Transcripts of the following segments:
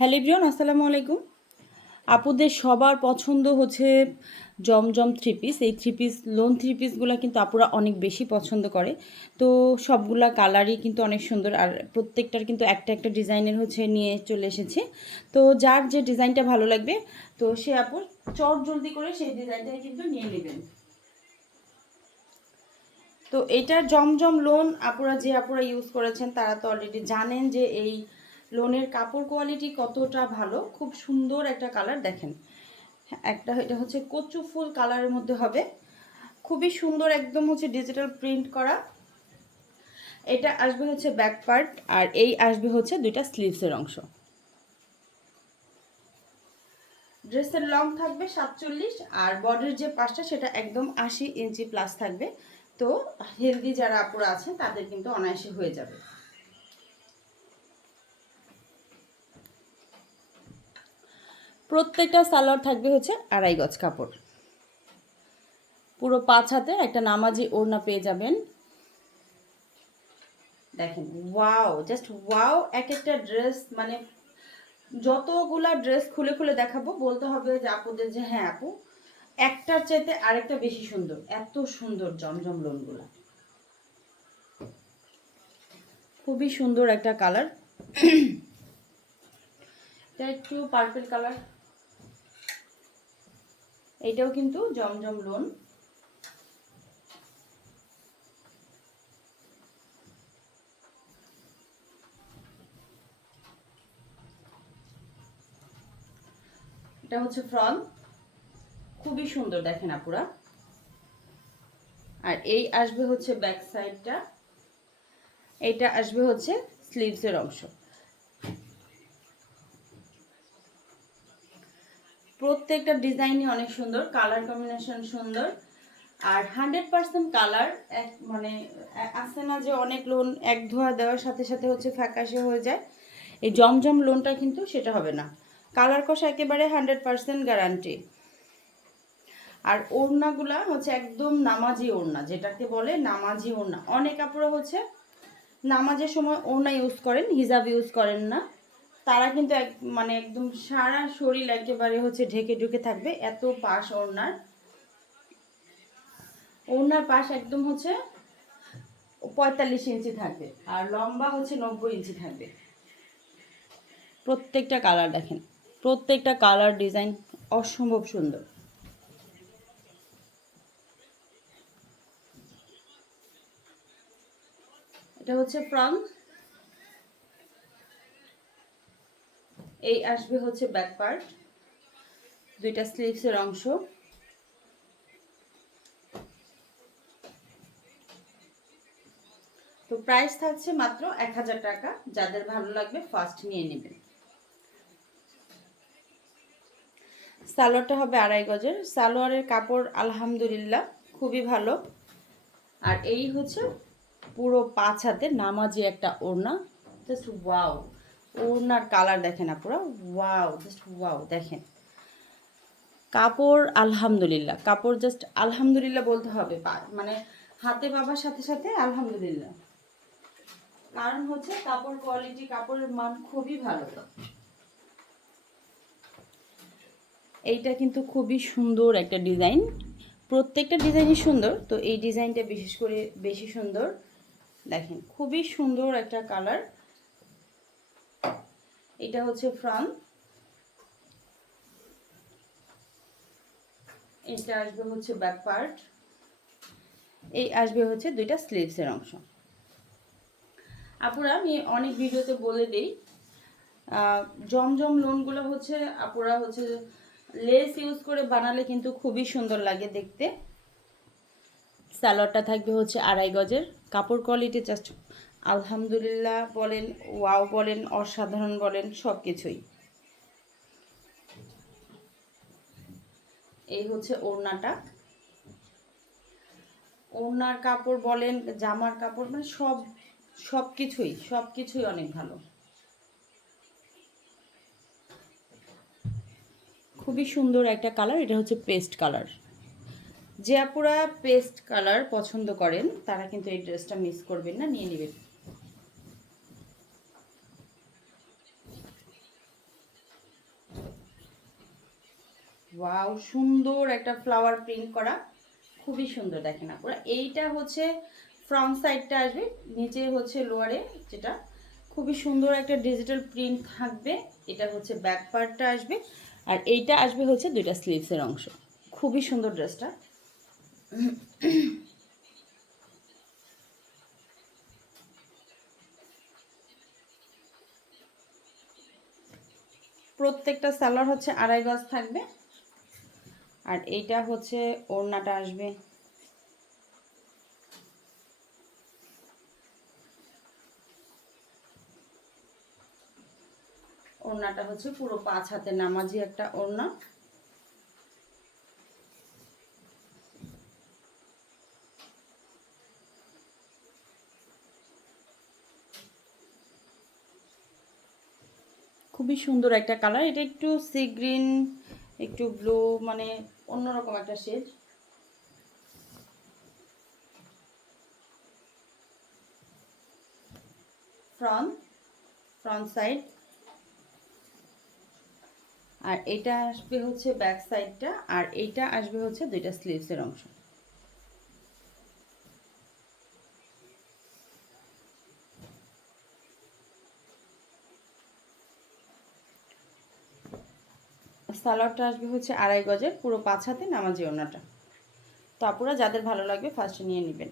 Hello ইব্রিয়ন আসসালামু আলাইকুম। আপুদের সবার পছন্দ হচ্ছে জমজম থ্রি পিস এই থ্রি পিস লোন থ্রি পিসগুলো কিন্তু আপুরা অনেক বেশি পছন্দ করে। তো সবগুলা কালারই কিন্তু অনেক সুন্দর আর প্রত্যেকটার কিন্তু একটা একটা ডিজাইনের হচ্ছে নিয়ে চলে এসেছে। তো যার যে ডিজাইনটা ভালো লাগবে, তো সে আপুর চট জলদি করে সেই ডিজাইনটাই কিন্তু নিয়ে নেবেন। তো এইটার জমজম লোন আপুরা যে আপুরা ইউজ করেছেন, তারা তো অলরেডি জানেন যে এই লোনের কাপড় কোয়ালিটি কতটা ভালো? খুব সুন্দর একটা কালার দেখেন। একটা এটা হচ্ছে কচু ফুল কালারের মধ্যে হবে। খুবই সুন্দর একদম হচ্ছে ডিজিটাল প্রিন্ট করা। এটা আসবে হচ্ছে ব্যাক পার্ট আর এই আসবে হচ্ছে দুইটা স্লিভসের অংশ। ড্রেসের লং থাকবে সাতচল্লিশ আর বডির যে পাশটা সেটা একদম আশি ইঞ্চি প্লাস থাকবে। তো হেলদি যারা আপুরা আছেন তাদের কিন্তু অনায়াসে হয়ে যাবে। প্রত্যেকটা সালোয়ার থাকবে হচ্ছে আড়াই গজ কাপড়। পুরো পাঁচ হাতে একটা নামাজি ওড়না পেয়ে যাবেন। দেখেন ওয়াও জাস্ট ওয়াও এক একটা ড্রেস মানে যতগুলা ড্রেস খুলে খুলে দেখাবো, বলতে হবে যে আপুদের যে হ্যাঁ আপু, একটার চাইতে আরেকটা বেশি সুন্দর, এত সুন্দর জমজম লোনগুলা খুবই সুন্দর একটা কালার এটা একটু পার্পেল কালার এইটাও কিন্তু জমজম লোন। এটা হচ্ছে ফ্রন্ট। খুবই সুন্দর দেখেন আপুরা। আর এই আসবে হচ্ছে ব্যাক সাইডটা। এইটা আসবে হচ্ছে স্লিভসের অংশ। প্রত্যেকটা ডিজাইনই অনেক সুন্দর কালার কম্বিনেশন সুন্দর। আর হান্ড্রেড পার্সেন্ট কালার এক মানে আসে না যে অনেক লোন এক ধোয়া দেওয়ার সাথে সাথে হচ্ছে ফ্যাকাশে হয়ে যায়। এই জমজম লোনটা কিন্তু সেটা হবে না। কালার কষা একেবারে হান্ড্রেড পার্সেন্ট গ্যারান্টি আর ওড়নাগুলা হচ্ছে একদম নামাজি ওড়না, যেটাকে বলে নামাজি ওড়না। অনেক আপুরা হচ্ছে, নামাজের সময় ওড়না ইউজ করেন, হিজাব ইউজ করেন না। তারা কিন্তু এক মানে একদম সারা শরীর একেবারে হচ্ছে ঢেকে ঢুকে থাকবে, এত পাশ ওড়নার। ওড়নার পাশ একদম হচ্ছে পঁয়তাল্লিশ ইঞ্চি থাকবে আর লম্বা হচ্ছে নব্বই ইঞ্চি থাকবে। প্রত্যেকটা কালার দেখেন, প্রত্যেকটা কালার ডিজাইন অসম্ভব সুন্দর। এটা হচ্ছে ফ্রন্ট এই আসবে হচ্ছে ব্যাক পার্ট দুইটা স্লিভসের অংশ। তো প্রাইস থাকছে মাত্র এক হাজার টাকা, যাদের ভালো লাগবে ফার্স্ট নিয়ে নেবেন। সালোয়ারটা হবে আড়াই গজের। সালোয়ারের কাপড় আলহামদুলিল্লাহ খুবই ভালো। আর এই হচ্ছে পুরো পাঁচ হাতে নামাজি একটা ওড়না। জাস্ট ওয়াও ওড়নার কালার দেখেন আপনারা ওয়াও জাস্ট ওয়াও দেখেন। কাপড়, আলহামদুলিল্লাহ। কাপড় জাস্ট আলহামদুলিল্লাহ বলতে হবে মানে হাতে বাবার সাথে সাথে আলহামদুলিল্লাহ। কারণ হচ্ছে কাপড় কোয়ালিটি কাপড়ের মান খুবই ভালো। এইটা কিন্তু খুবই সুন্দর একটা ডিজাইন প্রত্যেকটা ডিজাইনই সুন্দর, তো এই ডিজাইনটা বিশেষ করে বেশি সুন্দর। দেখেন, খুবই সুন্দর একটা কালার এটা হচ্ছে ফ্রন্ট। এটা আসবে হচ্ছে ব্যাক পার্ট। এই আসবে হচ্ছে দুইটা স্লিভসের অংশ। আপুরা, আমি অনেক ভিডিওতে বলে দিই জমজম লোনগুলো হচ্ছে আপুরা হচ্ছে লেস ইউজ করে বানালে কিন্তু খুবই সুন্দর লাগে দেখতে। স্যালোয়ারটা থাকবে হচ্ছে আড়াই গজের। কাপড় কোয়ালিটি জাস্ট আলহামদুলিল্লাহ বলেন, ওয়াও বলেন, অসাধারণ বলেন সব কিছুই এই হচ্ছে ওড়নাটা। ওড়নার কাপড় বলেন, জামার কাপড় মানে সব সব কিছুই সব কিছুই অনেক ভালো। খুবই সুন্দর একটা কালার, এটা হচ্ছে পেস্ট কালার। যে আপুরা পেস্ট কালার পছন্দ করেন, তারা কিন্তু এই ড্রেসটা মিস করবেন না, নিয়ে নেবেন। ওয়াও সুন্দর একটা ফ্লাওয়ার প্রিন্ট করা। খুবই সুন্দর দেখেন আপনারা এইটা হচ্ছে ফ্রন্ট সাইডটা আসবে, নিচে হচ্ছে লোয়ারে যেটা। খুবই সুন্দর একটা ডিজিটাল প্রিন্ট থাকবে। এটা হচ্ছে ব্যাক পার্টটা আসবে। আর এইটা আসবে হচ্ছে দুইটা স্লিভসের অংশ। খুবই সুন্দর ড্রেসটা প্রত্যেকটা সালোয়ার হচ্ছে আড়াই গজ থাকবে। আর এইটা হচ্ছে ওড়নাটা আসবে। ওড়নাটা হচ্ছে পুরো পাঁচ হাতে নামাজি একটা ওড়না। খুবই সুন্দর একটা কালার। এটা একটু সি গ্রিন, একটু ব্লু মানে অন্যরকম একটা শেড ফ্রন্ট ফ্রন্ট সাইড আর এটা আসবে হচ্ছে ব্যাক সাইডটা আর এইটা আসবে হচ্ছে দুইটা স্লিভসের অংশ। সালোয়ারটা আসবে হচ্ছে আড়াই গজের, পুরো পাঁচ হাতে নামাজি ওনাটা তো আপুরা যাদের ভালো লাগবে ফার্স্টে নিয়ে নেবেন।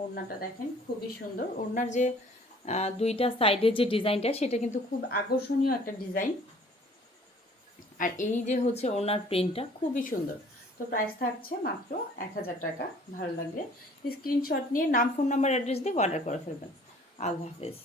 ওড়নাটা দেখেন, খুবই সুন্দর। ওড়নার যে দুইটা সাইডের যে ডিজাইনটা, সেটা কিন্তু খুব আকর্ষণীয় একটা ডিজাইন। আর এই যে হচ্ছে ওনার প্রিন্টটা খুবই সুন্দর। তো প্রাইস থাকছে মাত্র এক হাজার টাকা, ভালো লাগলে। স্ক্রিনশট নিয়ে নাম ফোন নাম্বার অ্যাড্রেস দিয়ে অর্ডার করে ফেলবেন। আল্লাহ হাফেজ।